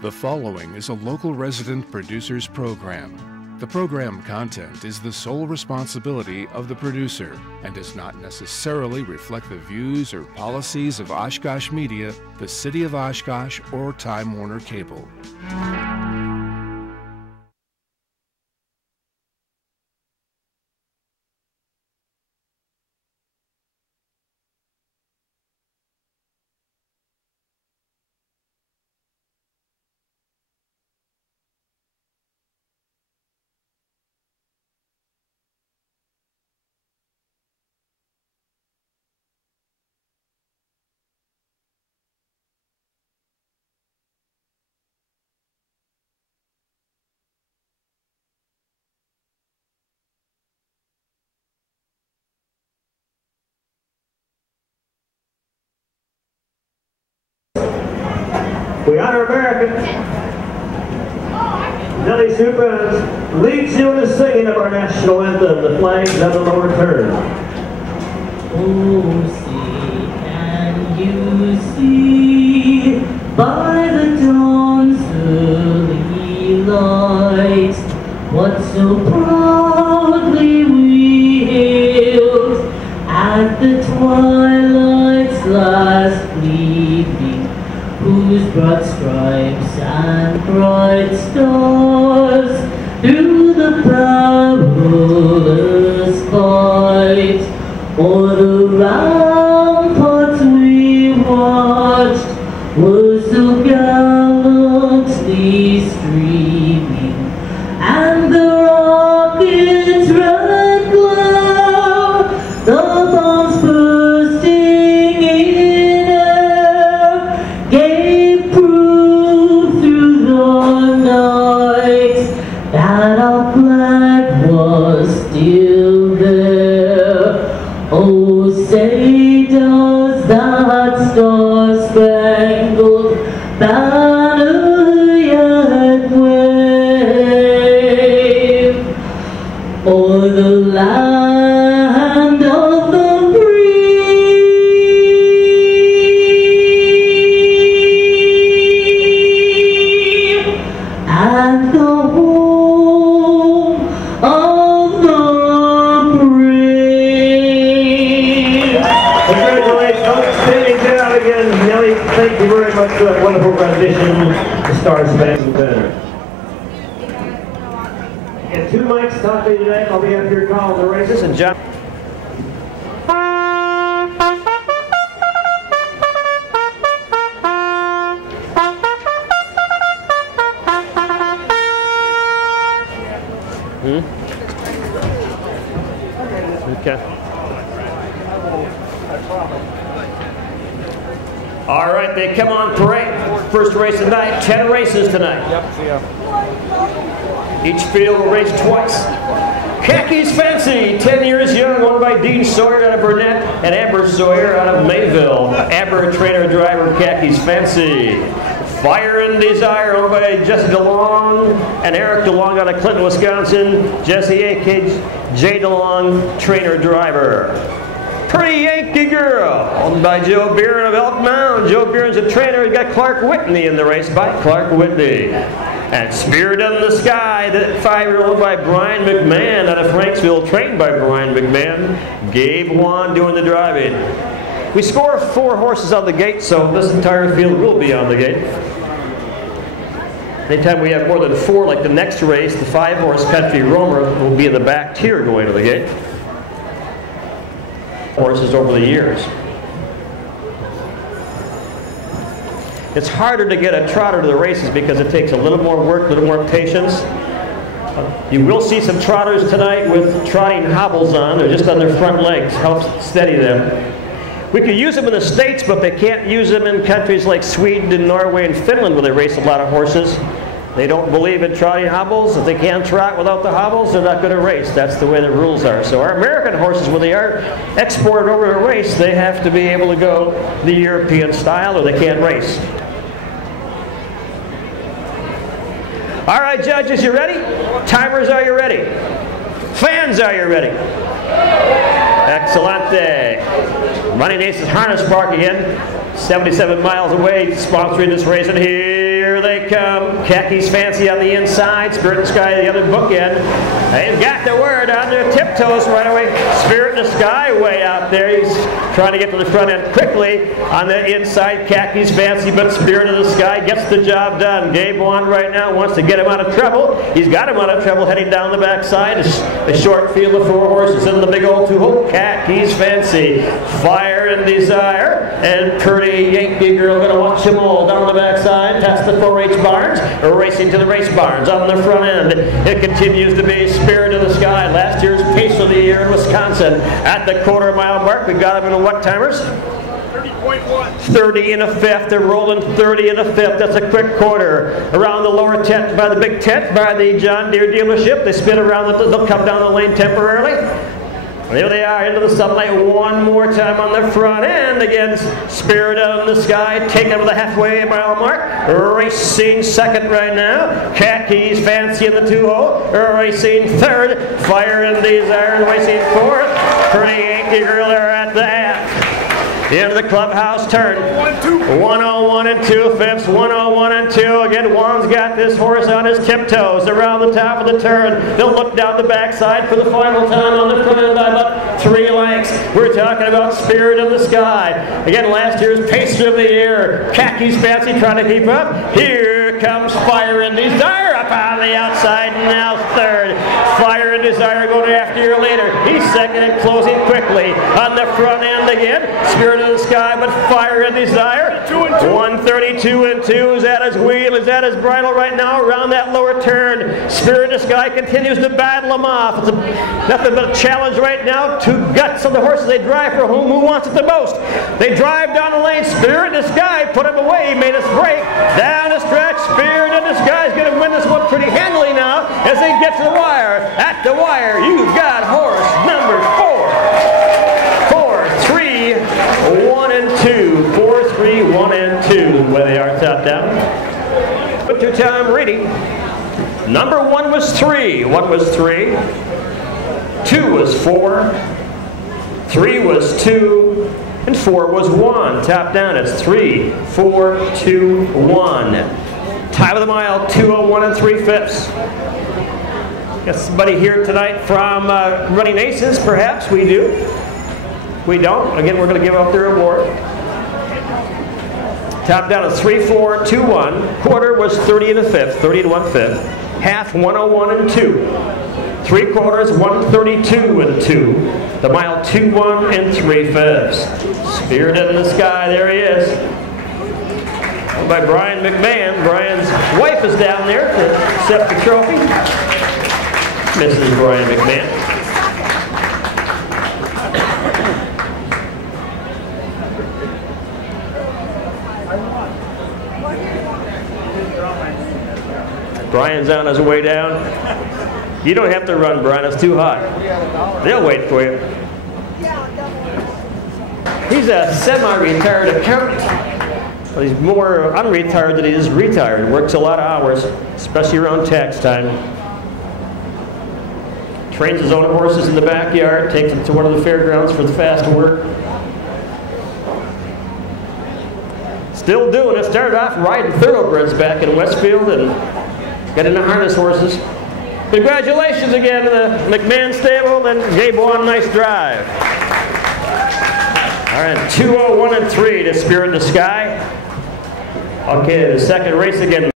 The following is a local resident producer's program. The program content is the sole responsibility of the producer and does not necessarily reflect the views or policies of Oshkosh Media, the City of Oshkosh, or Time Warner Cable. We honor Americans. Nellie Sue Burns leads you in the singing of our national anthem, The Flags of the Lower Third. Oh, see, can you see by the dawn's early light what so proudly we hailed at the twilight's last gleaming, whose broad stripes and bright stars through the perilous fight o'er the ramparts we watched were so gallantly streaming, and the rocket's red glow, the bombs bursting in air, gave proof through the night that our flag was still there. Oh, say does that star-spangled banner yet wave o'er the land of the free and the home of the brave. Congratulations. Standing down again, Nellie. Thank you very much for that wonderful rendition, The Star-Spangled Banner. And two mics talking tonight. I'll be up here calling the races, and John. Okay. All right, they come on parade. First race tonight, 10 races tonight. Each field will race twice. Khakis Fancy, 10 years young, owned by Dean Sawyer out of Burnett and Amber Sawyer out of Mayville. Amber, trainer, driver, Khakis Fancy. Fire and Desire, owned by Jesse DeLong and Eric DeLong out of Clinton, Wisconsin. Jesse A.K. J. DeLong, trainer, driver. Pretty Yankee Girl, owned by Joe Beeren of Elk Mound. Joe Beeren's a trainer. He's got Clark Whitney in the race by Clark Whitney. And Spirit in the Sky, the 5-year-old by Brian McMahon out of Franksville, trained by Brian McMahon. Gabe Juan doing the driving. We score 4 horses on the gate, so this entire field will be on the gate. Anytime we have more than 4, like the next race, the 5-horse Country Roamer will be in the back tier going to the gate. Horses over the years. It's harder to get a trotter to the races because it takes a little more work, a little more patience. You will see some trotters tonight with trotting hobbles on. They're just on their front legs, helps steady them. We could use them in the States, but they can't use them in countries like Sweden and Norway and Finland where they race a lot of horses. They don't believe in trotting hobbles. If they can't trot without the hobbles, they're not going to race. That's the way the rules are. So our American horses, when they are exported over to race, they have to be able to go the European style or they can't race. All right, judges, you ready? Timers, are you ready? Fans, are you ready? Excellente. Running Aces Harness Park again, 77 miles away, sponsoring this race. And here Here they come. Khakis Fancy on the inside. Spirit in the Sky the other bookend. They've got the word on their tiptoes right away. Spirit in the Sky way out there. He's trying to get to the front end quickly on the inside. Khakis Fancy, but Spirit of the Sky gets the job done. Gabe Wan right now wants to get him out of trouble. He's got him out of trouble heading down the backside. The short field of 4 horses in the big old 2-hole. Khakis Fancy, Fire and Desire, and Pretty Yankee Girl. Going to watch them all down the backside, past the 4-H barns, racing to the race barns on the front end. It continues to be Spirit of the Sky, last year's pace of the year in Wisconsin. At the quarter-mile mark, we got him in the what timers? 30 and a fifth. They're rolling 30 and a fifth. That's a quick quarter. Around the lower tent by the big tent by the John Deere dealership. They spin around. They'll come down the lane temporarily. There they are into the sunlight one more time on the front end. Again, Spirit of the Sky taking over the halfway mile mark. Racing second right now. Khakis Fancy in the 2-hole. Racing third. Fire and Desire racing fourth. Pretty Yankee Girl there at the half. Into the clubhouse turn. 101 and 2 fifths. 101 and 2. Again, Juan's got this horse on his tiptoes around the top of the turn. They'll look down the backside for the final time on the front end by about 3 lengths. We're talking about Spirit of the Sky. Again, last year's pacer of the year. Khakis Fancy trying to keep up. Here comes Fire and Desire up on the outside. Now third. Fire and Desire going after your leader. He's second and closing quickly on the front end again. Spirit of the Sky, but Fire and Desire. 132 and 2 is at his wheel, is at his bridle right now around that lower turn. Spirit of the Sky continues to battle him off. It's nothing but a challenge right now. 2 guts of the horses they drive for whom who wants it the most. They drive down the lane. Spirit of the Sky put him away, made us break down the stretch. Spirit of the Sky is going to win this one pretty handily now as they get to the wire. At the wire, you've got horse number 4, 3, 1 and 2. 4, 3, 1 and 2. Where they are top down. Put your time reading. Number 1 was 3. 1 was 3. 2 was 4. 3 was 2. And 4 was 1. Top down, it's 3, 4, 2, 1. Time of the mile, 2:01 and 3 fifths. Got somebody here tonight from Running Aces, perhaps. We do. We don't. Again, we're going to give up their award. Top down is 3, 4, 2, 1. Quarter was 30 and a fifth, 30 and 1 fifth. Half, 1:01 and 2. 3 quarters, 132 and 2. The mile, 2:1 and 3 fifths. Spirit in the Sky, there he is. By Brian McMahon. Brian's wife is down there to accept the trophy. Mrs. Brian McMahon. Brian's on his way down. You don't have to run, Brian. It's too hot. They'll wait for you. He's a semi-retired accountant. Well, he's more unretired than he is retired. Works a lot of hours, especially around tax time. Trains his own horses in the backyard, takes them to one of the fairgrounds for the fast work. Still doing it. Started off riding thoroughbreds back in Westfield and got into harness horses. Congratulations again to the McMahon stable and Gabe Wan, nice drive. All right, 2:01 and 3 to Spirit in the Sky. Okay, the second race again.